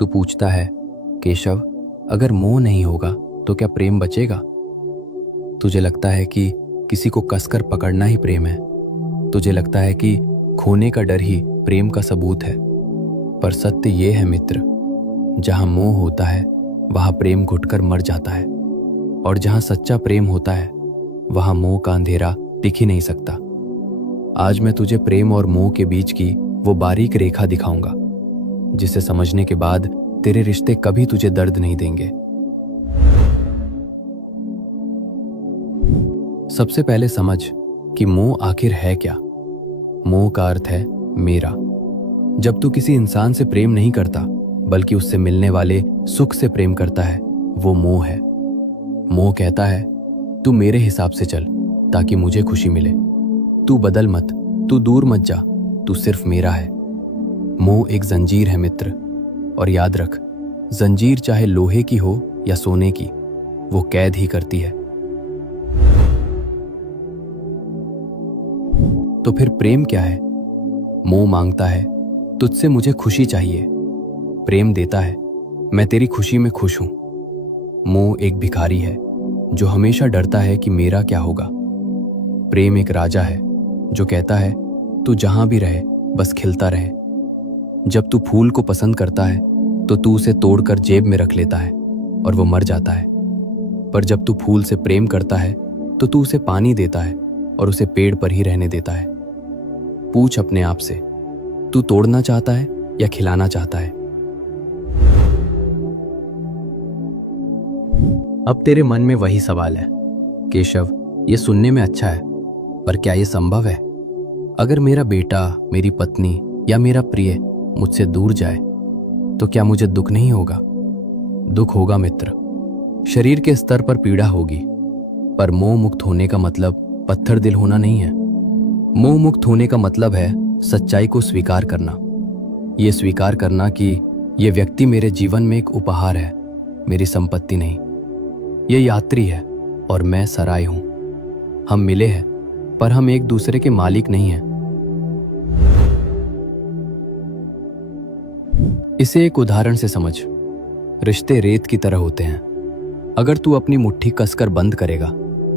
तू पूछता है, केशव, अगर मोह नहीं होगा तो क्या प्रेम बचेगा? तुझे लगता है कि किसी को कसकर पकड़ना ही प्रेम है। तुझे लगता है कि खोने का डर ही प्रेम का सबूत है। पर सत्य ये है मित्र, जहां मोह होता है वहां प्रेम घुटकर मर जाता है, और जहां सच्चा प्रेम होता है वहां मोह का अंधेरा टिक ही नहीं सकता। आज मैं तुझे प्रेम और मोह के बीच की वो बारीक रेखा दिखाऊंगा जिसे समझने के बाद तेरे रिश्ते कभी तुझे दर्द नहीं देंगे। सबसे पहले समझ कि मोह आखिर है क्या। मोह का अर्थ है मेरा। जब तू किसी इंसान से प्रेम नहीं करता बल्कि उससे मिलने वाले सुख से प्रेम करता है, वो मोह है। मोह कहता है, तू मेरे हिसाब से चल ताकि मुझे खुशी मिले। तू बदल मत, तू दूर मत जा, तू सिर्फ मेरा है। मोह एक जंजीर है मित्र, और याद रख, जंजीर चाहे लोहे की हो या सोने की, वो कैद ही करती है। तो फिर प्रेम क्या है? मोह मांगता है, तुझसे मुझे खुशी चाहिए। प्रेम देता है, मैं तेरी खुशी में खुश हूं। मोह एक भिखारी है जो हमेशा डरता है कि मेरा क्या होगा। प्रेम एक राजा है जो कहता है, तू जहां भी रहे बस खिलता रहे। जब तू फूल को पसंद करता है तो तू उसे तोड़कर जेब में रख लेता है और वो मर जाता है। पर जब तू फूल से प्रेम करता है तो तू उसे पानी देता है और उसे पेड़ पर ही रहने देता है। पूछ अपने आप से, तू तोड़ना चाहता है या खिलाना चाहता है? अब तेरे मन में वही सवाल है, केशव, ये सुनने में अच्छा है, पर क्या ये संभव है? अगर मेरा बेटा, मेरी पत्नी या मेरा प्रिय मुझसे दूर जाए तो क्या मुझे दुख नहीं होगा? दुख होगा मित्र, शरीर के स्तर पर पीड़ा होगी, पर मोह मुक्त होने का मतलब पत्थर दिल होना नहीं है। मोह मुक्त होने का मतलब है सच्चाई को स्वीकार करना। ये स्वीकार करना कि ये व्यक्ति मेरे जीवन में एक उपहार है, मेरी संपत्ति नहीं। ये यात्री है और मैं सराय हूं। हम मिले हैं पर हम एक दूसरे के मालिक नहीं हैं। इसे एक उदाहरण से समझ। रिश्ते रेत की तरह होते हैं। अगर तू अपनी मुट्ठी कसकर बंद करेगा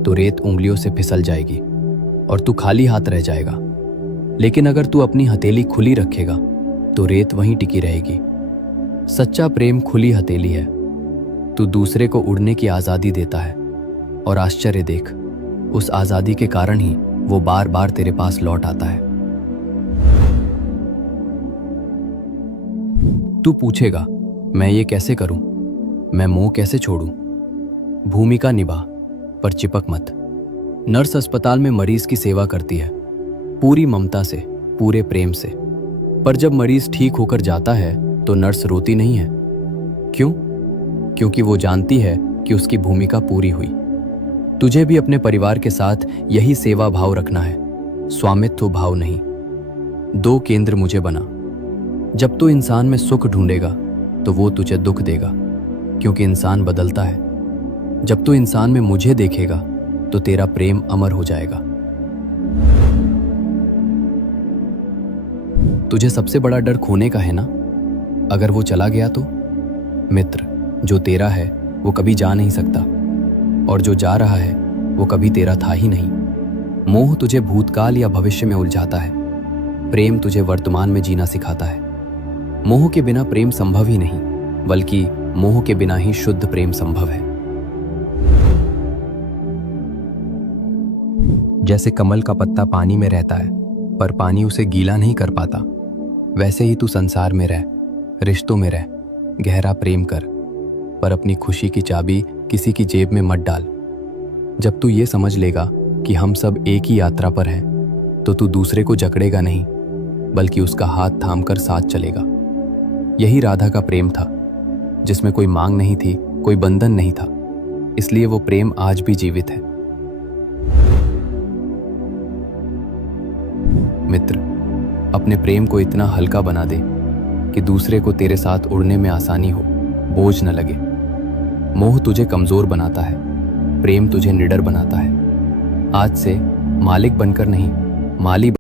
तो रेत उंगलियों से फिसल जाएगी और तू खाली हाथ रह जाएगा। लेकिन अगर तू अपनी हथेली खुली रखेगा तो रेत वहीं टिकी रहेगी। सच्चा प्रेम खुली हथेली है। तू दूसरे को उड़ने की आजादी देता है, और आश्चर्य देख, उस आजादी के कारण ही वो बार बार तेरे पास लौट आता है। तू पूछेगा, मैं ये कैसे करूं? मैं मोह कैसे छोड़ूं? भूमिका निभा, पर चिपक मत। नर्स अस्पताल में मरीज की सेवा करती है, पूरी ममता से, पूरे प्रेम से। पर जब मरीज ठीक होकर जाता है तो नर्स रोती नहीं है। क्यों? क्योंकि वो जानती है कि उसकी भूमिका पूरी हुई। तुझे भी अपने परिवार के साथ यही सेवा भाव रखना है, स्वामित्व भाव नहीं। दो केंद्र मुझे बना। जब तू इंसान में सुख ढूंढेगा तो वो तुझे दुख देगा, क्योंकि इंसान बदलता है। जब तू इंसान में मुझे देखेगा तो तेरा प्रेम अमर हो जाएगा। तुझे सबसे बड़ा डर खोने का है ना? अगर वो चला गया तो? मित्र, जो तेरा है वो कभी जा नहीं सकता, और जो जा रहा है वो कभी तेरा था ही नहीं। मोह तुझे भूतकाल या भविष्य में उलझाता है, प्रेम तुझे वर्तमान में जीना सिखाता है। मोह के बिना प्रेम संभव ही नहीं, बल्कि मोह के बिना ही शुद्ध प्रेम संभव है। जैसे कमल का पत्ता पानी में रहता है पर पानी उसे गीला नहीं कर पाता, वैसे ही तू संसार में रह, रिश्तों में रह, गहरा प्रेम कर, पर अपनी खुशी की चाबी किसी की जेब में मत डाल। जब तू ये समझ लेगा कि हम सब एक ही यात्रा पर हैं, तो तू दूसरे को जकड़ेगा नहीं, बल्कि उसका हाथ थामकर साथ चलेगा। यही राधा का प्रेम था, जिसमें कोई मांग नहीं थी, कोई बंधन नहीं था, इसलिए वो प्रेम आज भी जीवित है। मित्र, अपने प्रेम को इतना हल्का बना दे कि दूसरे को तेरे साथ उड़ने में आसानी हो, बोझ न लगे। मोह तुझे कमजोर बनाता है, प्रेम तुझे निडर बनाता है। आज से मालिक बनकर नहीं, माली